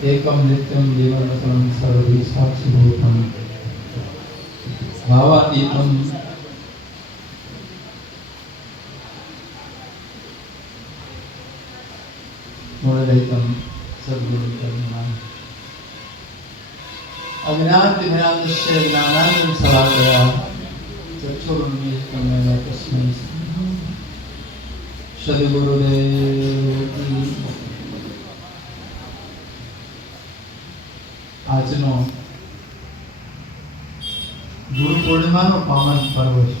એકમ નિત્યમ દેવરતમ સર્વે સાક્ષીભૂતમ ભાવાતીતમ મૂળરહિતમ સદગુરુચરણામ અજ્ઞાન જ્ઞાનસ્ય જ્ઞાનાનંદ સલાહયા ચક્ષુરુન્મિલિતમેવ તસ્મૈ સદગુરુદેવ આજનો ગુરુ પૂર્ણિમાનો પાવન પર્વ છે.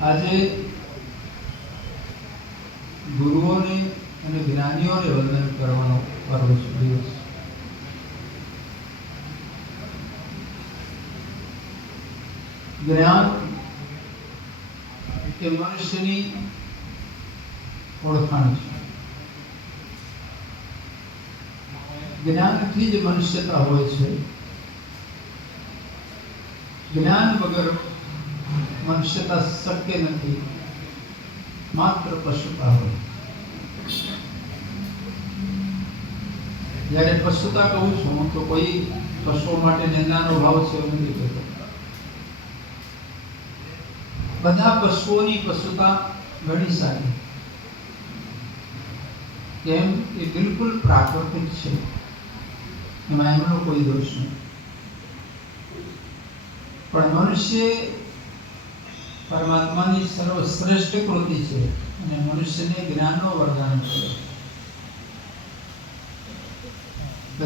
આજે ગુરુઓને અને જ્ઞાનીઓને વંદન કરવાનો પર્વ છે, દિવસ. જ્ઞાન કે મનુષ્યની ઓળખાણ છે. જ્ઞાનથી જ મનુષ્યતા હોય છે. જ્ઞાન વગર મનુષ્યતા શક્ય નથી. માત્ર પશુતા હોય. જ્યારે પશુતા કહું છું, તો કોઈ પશુઓ માટે નિંદાનો ભાવ છે એવું નથી કહેતો. બધા પશુઓની પશુતા ઘણી સારી. કેમ એ બિલકુલ પ્રાકૃતિક છે. એમાં એમનો કોઈ દોષ નહીં. પણ મનુષ્ય પરમાત્માની સર્વશ્રેષ્ઠ કૃતિ છે અને મનુષ્યને જ્ઞાનનો વરદાન છે.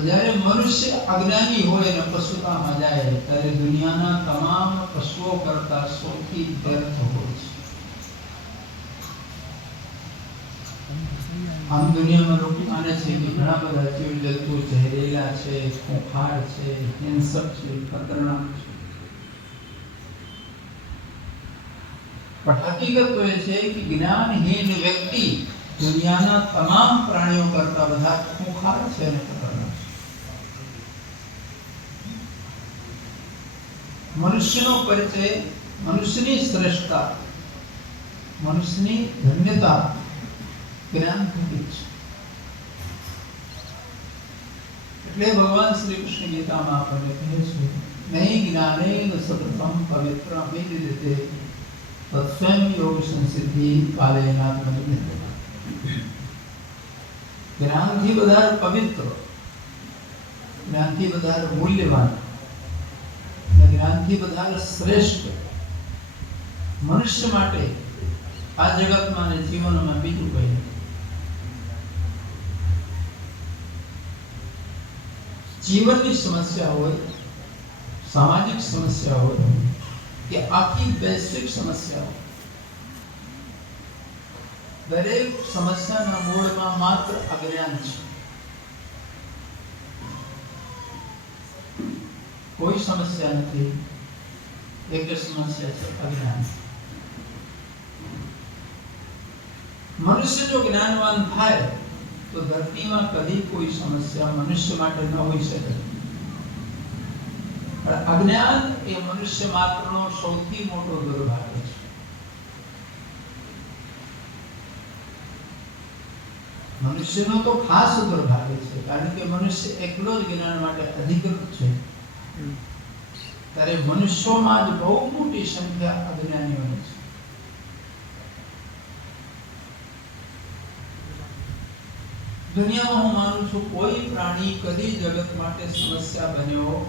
જ્યારે મનુષ્ય અજ્ઞાની હોય અને પશુતામાં જાય, ત્યારે દુનિયાના તમામ પશુઓ કરતા સૌથી વ્યર્થ હોય છે. આમ દુનિયામાં લોકો માને છે કે ઘણા બધા જીવજંતુ ઝેરેલા છે ખોખાર છે હિંસક છે ખતરનાક છે પણ હકીકત તો એ છે કે જ્ઞાનહીન વ્યક્તિ દુનિયાના તમામ પ્રાણીઓ કરતા બધા ખોખાર છે અને ખતરનાક છે. મનુષ્યનો પરિચય મનુષ્યની શ્રેષ્ઠતા, મનુષ્યની ધન્યતા જ્ઞાન ઘટિત છે. એટલે ભગવાન શ્રી કૃષ્ણ ગીતામાં આપણને કહે છે નહીં જ્ઞાનેન સતતમ પવિત્ર રીતે તત્સ્વયં યોગ સંસિદ્ધિ કાલેનાત્મનિર્ભર જ્ઞાનથી વધારે પવિત્ર, જ્ઞાનથી વધારે મૂલ્યવાન, અને જ્ઞાનથી વધારે શ્રેષ્ઠ મનુષ્ય માટે આ જગતમાં અને જીવનમાં બીજું કંઈ નથી. જીવનની સમસ્યા હોય સામાજિક સમસ્યા હોય કે આખી વૈશ્વિક સમસ્યા હોય દરેક સમસ્યાના મૂળમાં માત્ર અજ્ઞાન છે કોઈ સમસ્યા નથી એક જ સમસ્યા છે અજ્ઞાન મનુષ્ય જો જ્ઞાનવાન થાય તો ધરતીમાં કદી કોઈ સમસ્યા મનુષ્ય માટે ન હોઈ શકે. અજ્ઞાન એ મનુષ્ય માત્રનો સૌથી મોટો દુર્ભાગ્ય છે. મનુષ્યનો તો ખાસ દુર્ભાગ્ય છે કારણ કે મનુષ્ય એકલો જ જ્ઞાન માટે અધિકૃત છે. ત્યારે મનુષ્યોમાં જ બહુ મોટી સંખ્યા અજ્ઞાનીઓની છે દુનિયામાં હું માનું છું કોઈ પ્રાણી કદી જગત માટે સમસ્યા બન્યો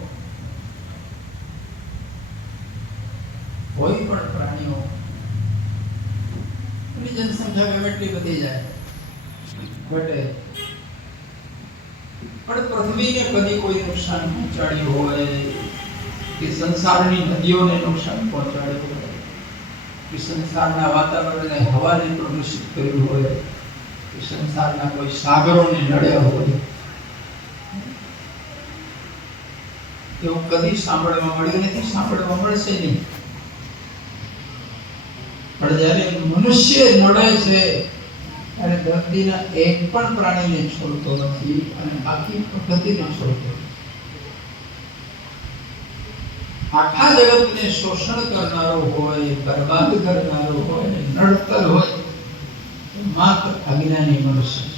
કોઈ પણ પ્રાણીઓ. એની જનસંખ્યા ગમે એટલી વધી જાય? ઘટે. પણ પૃથ્વીને કદી કોઈ નુકસાન પહોંચાડ્યું હોય કે સંસારની નદીઓને નુકસાન પહોંચાડ્યું હોય, કે સંસારના વાતાવરણને હવાને પ્રદૂષિત કર્યું હોય કે સંસારના કોઈ સાગરોને નડ્યા હોય. એવું કદી સાંભળવા મળ્યું નથી, સાંભળવા મળશે નહીં. પણ જ્યારે મનુષ્ય નડે છે, ત્યારે ધરતીના એક પણ પ્રાણીને છોડતો નથી અને આખી પ્રકૃતિને છોડતો. આખા જગતને શોષણ કરનારો હોય, બરબાદ કરનારો હોય, નડતર હોય માત્ર અજ્ઞાની મનુષ્ય